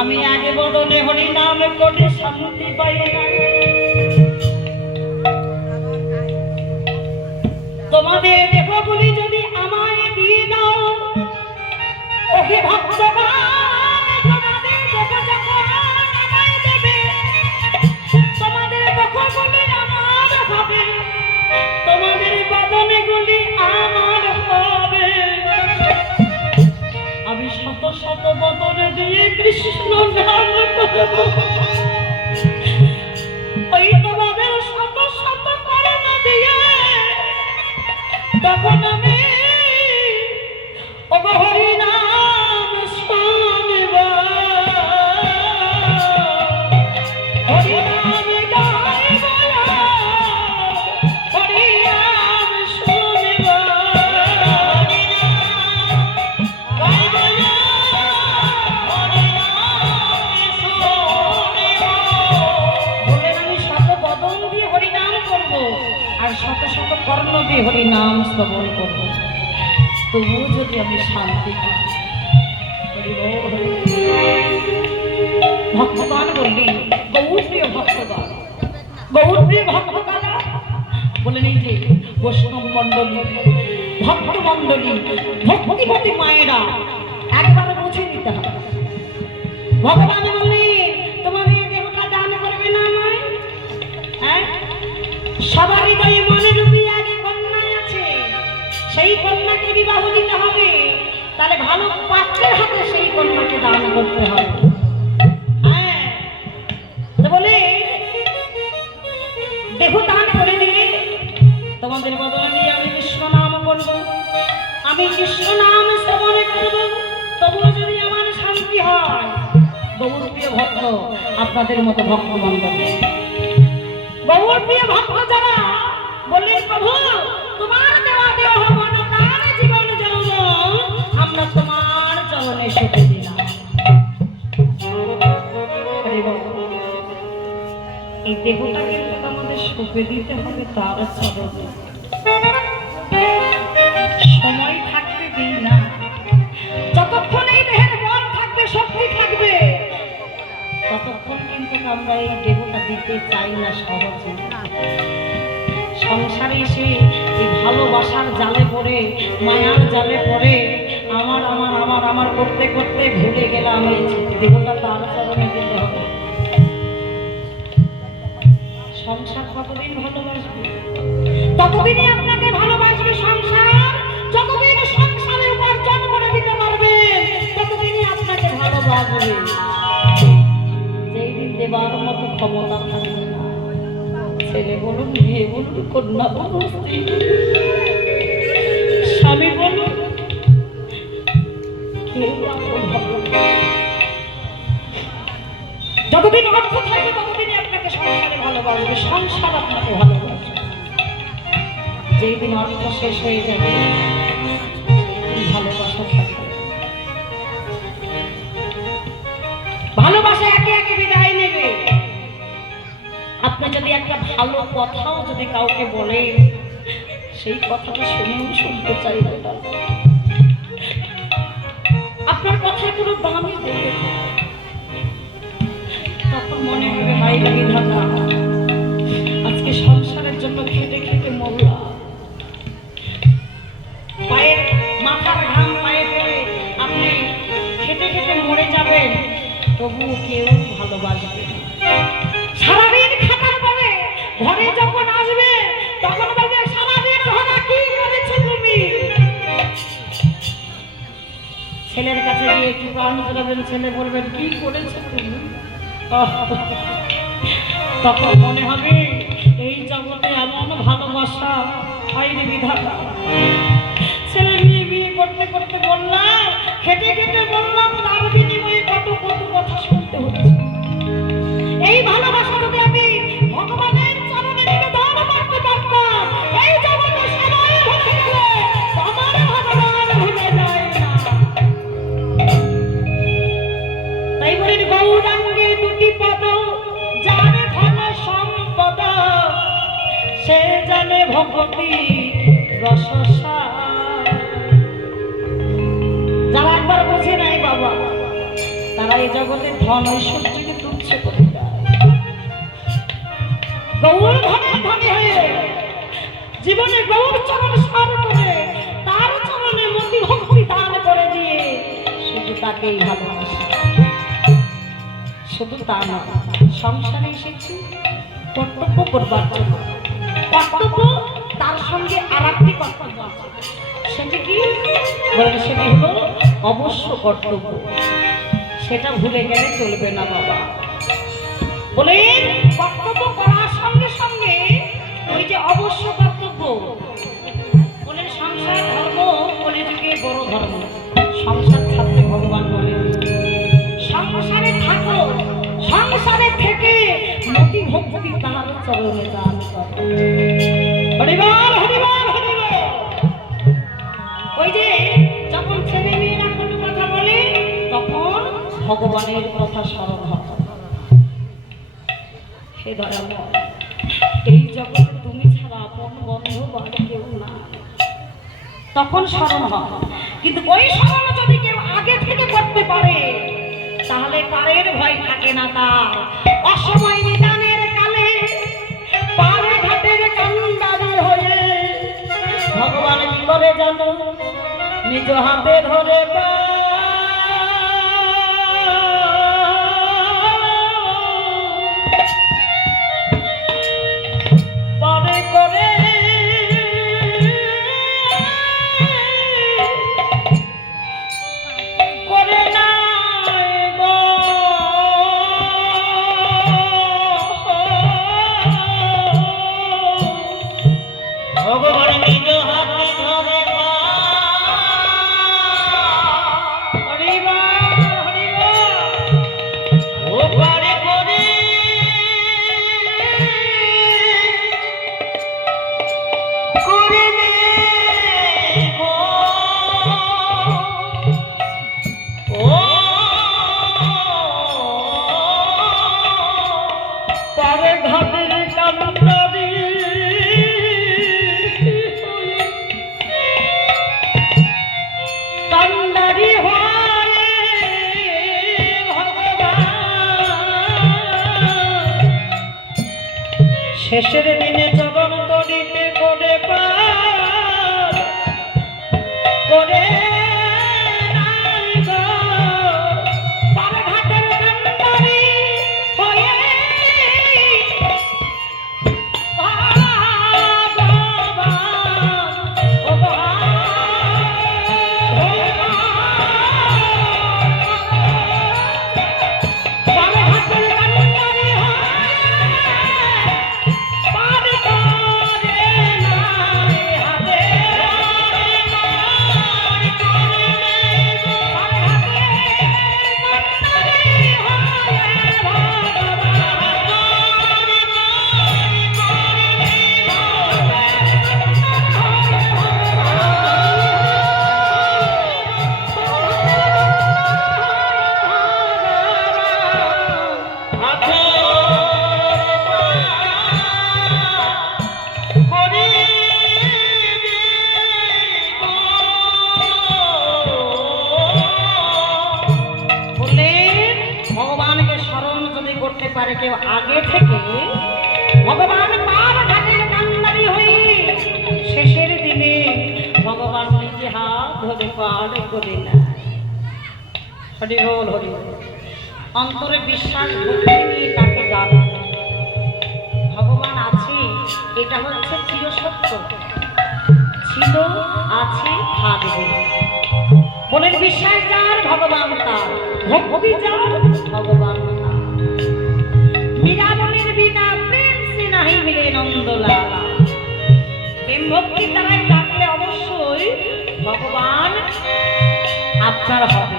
আমি আগে বদনে হরি নাম করে শান্তি পাই না। তোমাদের দেহগুলি যদি আমায় দিয়ে দাও, ওকে ভক্তগণ তোমাদের দেহ যখন আমায় দেবে, তোমাদের দেহগুলি আমার হবে, তোমাদের বদনেগুলি আমার হবে। আমি শত শত বদনে দিয়ে কৃষ্ণ নাম করব, ওই তোমাদের শত শত কর্ম দিয়ে তখন আমি হরি নাম শুনব, হরি নাম গাইব, হরি নাম শুনব, হরি নাম গাইব, হরি নাম শুনব। বলেন আমি শত বদন দিয়ে হরি নাম করব আর শত শত কর্ম দিয়ে হরি নাম শ্রবণ করব, তবুও যদি আমি শান্তি পাই। ভক্তগণ বললি গৌরপ্রিয় ভক্তগণ, গৌরপ্রিয় ভক্তগণ বলেন এই যে বৈষ্ণব মণ্ডলী, ভক্ত মণ্ডলী, ভক্তিপতি মায়েরা একবার বুঝে নিতে হবে। ভগবান বললেন তোমাদের দেহটা দান করবে না আমায়? হ্যাঁ, সবার হৃদয়ে মনে রূপী আগে কন্যা আছে, সেই কন্যাকে বিবাহ দিতে হবে, তাহলে ভালো পাত্রের হাতে সেই কন্যাকে দান করতে হবে। হ্যাঁ, বলে দেহ দান করে দিলে তোমাদের বদলে আমি কৃষ্ণ নাম করব, আমি কৃষ্ণ নাম শ্রবণ করব, তবুও যদি আমার শান্তি হয়। গৌরপ্রিয় ভক্ত আপনাদের মতো ভক্ত মণ্ডলী, গৌরপ্রিয় ভক্ত যারা বললেন প্রভু তোমার দেওয়া দেহ মন প্রাণ জীবন যৌবন আমরা তোমার চরণে সঁপে দিলাম। এই দেহটাকে আমাদের সঁপে দিতে হবে তার চরণে। সময় থাকতে দিই না, যতক্ষণ এই দেহের মন থাকবে, শক্তি থাকবে, ততক্ষণ কিন্তু আমরা এই দেহটা দিতে চাই না সহজে। সংসারে এসে এই ভালোবাসার জালে পড়ে, মায়ার জালে পড়ে আমার আমার আমার আমার করতে করতে ভুলে গেলাম এই দেহটা তার চরণে দিতে হবে। সংসার কতদিন ভালোবাসবে? ততদিনই আপনাকে ভালোবাসবে সংসার। যতদিন সংসারে উপার্জন করে দিতে পারবে ততদিনই আপনাকে ভালোবাসবে। যেই দিন দেবার মতো ক্ষমতা থাকবে না, ছেলে বলুন, মেয়ে বলুন, কন্যা বলুন, স্বামী বলুন, কেউ যতদিন অর্থ থাকবে ততদিনই আপনাকে সংসারে ভালোবাসবে, সংসার আপনাকে ভালোবাসবে। যেই দিন অর্থ শেষ হয়ে যাবে ভালোবাসা থাকবে, ভালোবাসা একে একে বিদায় নেবে। আপনি যদি একটা ভালো কথাও যদি কাউকে বলে, সেই কথাটা শুনেও শুনতে চাইবে না, আপনার কথায় কোনো দামই দেবে না। তখন মনে হবে হাই বিধাতা, আজকে সংসারের জন্য খেটে খেটে মরলাম, পায়ের মাথার ঘাম পায়ে ফেলে আপনি খেটে খেটে মরে যাবেন, তবুও কেউ ভালোবাসবে না। সারাদিন খাটার পরে ঘরে যখন আসবে তখন বলবে সারাদিন ঘরে কি করেছো তুমি? ছেলের কাছে গিয়ে একটু গান করবেন, ছেলে বলবেন কি করেছো তুমি? তখন মনে হবে এই জগতে এমন ভালোবাসা হয়নি বিধাতা। ছেলে মেয়ে বিয়ে করতে করতে বললাম, খেটে খেটে বললাম, তার বিনিময়ে কত কত কথা শুনতে হচ্ছে। এই ভালোবাসা যদি আমি ভগবানের চরণে নিবেদন করতে পারতাম, এই জগতে সবাই ভুলে গেলে আমার ভগবান ভুলে যায় না। তাই বলেন গৌরাঙ্গে দুটি পদ, যার ধন সম্পদ সে জানে ভক্তি রসসার। যারা একবার বোঝে নাই বাবা, তারা এই জগতে ধন ঐশ্বর্যকে তুচ্ছ করে দেয়। গৌর ধনী হয়ে জীবনে গৌর চরণ স্মরণ করে তার চরণে মতি ভক্তি দান করে দিয়ে শুধু তাকেই ভালোবাসে। শুধু তা নয়, সংসারে এসেছি কর্তব্য করবার জন্য। কর্তব্য তার সঙ্গে আর একটি কর্তব্য আছে, সেটি কি বলেন? সেটি হলো অবশ্য কর্তব্য। সেটা ভুলে গেলে চলবে না বাবা। বলেন কর্তব্য করার সঙ্গে সঙ্গে ওই যে অবশ্য কর্তব্য, বলেন সংসার ধর্ম কলিযুগে বড় ধর্ম। সংসার ছাড়তে ভগবান বলেন সংসারে থাকো, সংসারে থেকে মতি ভক্তি তার চরণে দান করো। হরিবল হরিবল হরিবল। ওই যে যখন ছেলে মেয়েরা কোনো কথা বলে তখন ভগবানের কথা স্মরণ হয়। হে দয়াময়, এই জগতে তুমি ছাড়া আপন বন্ধু বাড়ি কেউ না, তখন স্মরণ হয়। কিন্তু ওই স্মরণ যদি কেউ আগে থেকে করতে পারে তাহলে পারের ভয় থাকে না তার। অসময় নিদানের কালে পারে ঘাটের কান্দারি হয়ে ভগবান কি করে জানো? নিজ হাতে ধরে পারে করে করে না ভগবান নিজ হাতে ধরে শেষের দিনে চরণ তলিতে করে পার করে পারে কেউ আগে থেকে ভগবান পার ঘাটের কান্দারি হয়ে শেষের দিনে ভগবান নিজে হাত ধরে পার করে না। হরি বল হরি বল। অন্তরে বিশ্বাস ভক্তি নিয়ে তাকে গান ভগবান আছে, এটা হচ্ছে চিরসত্য, ছিল আছে থাকবে। বলেন বিশ্বাস যার ভগবান তার, ভক্তি যার ভগবান তার। মীরামণির বিনা প্রেম সে নাহি মিলে নন্দলাল। প্রেম ভক্তি দ্বারাই ডাকলে অবশ্যই ভগবান আপনার হবে।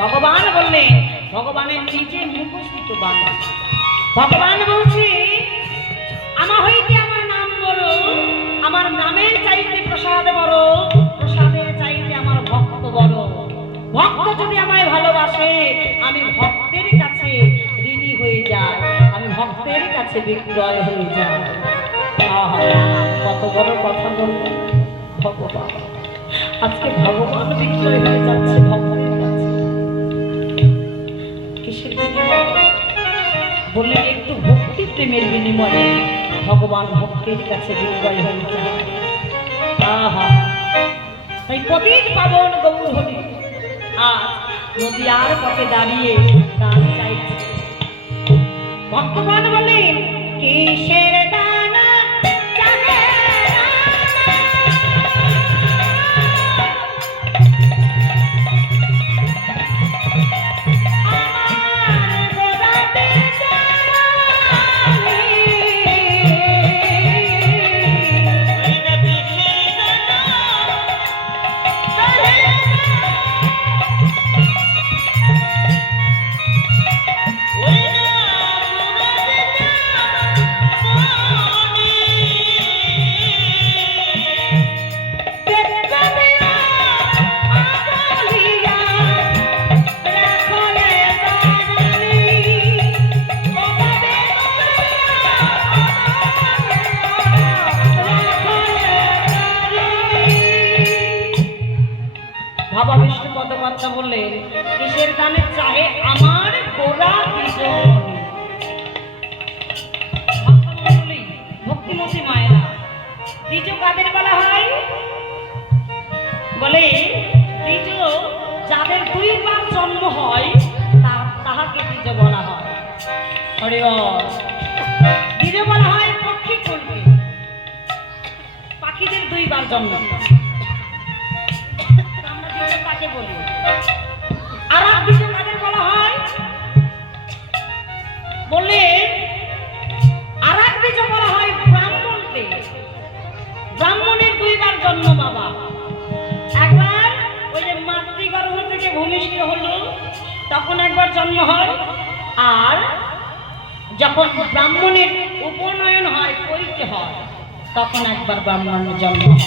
ভগবান বললেন ভগবানের নিজে মুখস্থিত বাণী। ভগবান বলছে আমার হইতে আমার নাম বড়, আমার নামের চাইতে প্রসাদ বড়, প্রসাদের চাইতে আমার ভক্ত বড়। ভক্ত যদি আমায় ভালোবাসে আমি ভক্তের কাছে ঋণী হয়ে যাই, আমি ভক্তের কাছে বিক্রয় হয়ে যাই। কত বড় কথা বলবেন ভগবান। আজকে ভগবান বিক্রয় হয়ে যাচ্ছে ভক্তের কাছে। বললেন একটু ভক্তি প্রেমের বিনিময়ে ভগবান ভক্তের কাছে বিক্রয় হয়ে যায়। আহা, তাই পতিত পাবন গৌর হরি আজ নদীয়ার পথে দাঁড়িয়ে দান চাইছে। ভক্তগণ বলেন কিসের দানা চাহে বাবা বিষ্ণু পদকর্তা বললেন কিসের দানে চাহে আমার গোরা বিজন। ভক্তিমতী মায়েরা দ্বিজ কাদের বলা হয়? বলে দ্বিজ যাদের দুইবার জন্ম হয় তাহাকে দ্বিজ বলা হয়। হরি বল। দ্বিজ বলা হয় পক্ষী কুলকে, পাখিদের দুইবার জন্ম। কাকে বলি? আর এক দ্বিজ কাদের বলা হয়? বললে আর এক দ্বিজ বলা হয় ব্রাহ্মণকে। ব্রাহ্মণের দুইবার জন্ম বাবা। একবার ওই যে মাতৃগর্ভ থেকে ভূমিষ্ঠ হলো তখন একবার জন্ম হয়, আর যখন ব্রাহ্মণের উপনয়ন হয় পৈতে হয় তখন একবার ব্রাহ্মণের জন্ম হয়।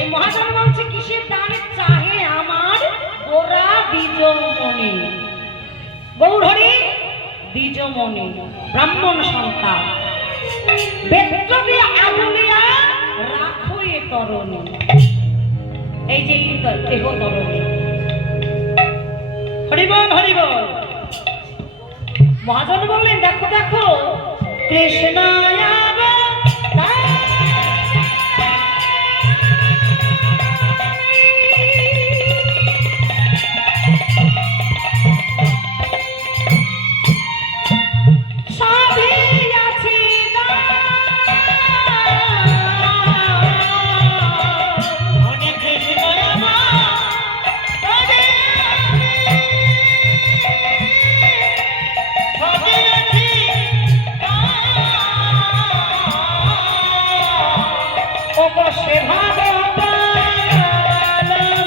এই মহাজন বলছে কিসের দানে চাহে আমার গোরা দ্বিজমণি। গৌর হরি দ্বিজমণি ব্রাহ্মণ সন্তান, বেত্র দিয়ে আগুলিয়া রাখো এ তরণী। এই যে দেহ তরণী। হরিবল হরিবল। মহাজন বললেন দেখো দেখো কৃষ্ণ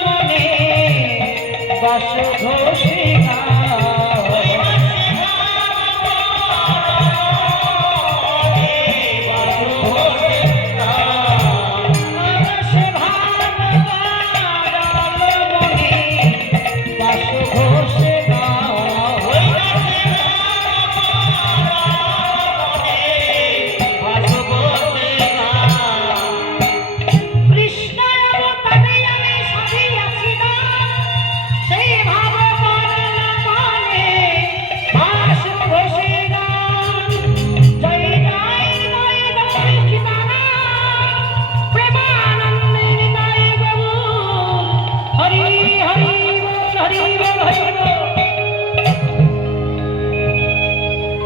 মনে বস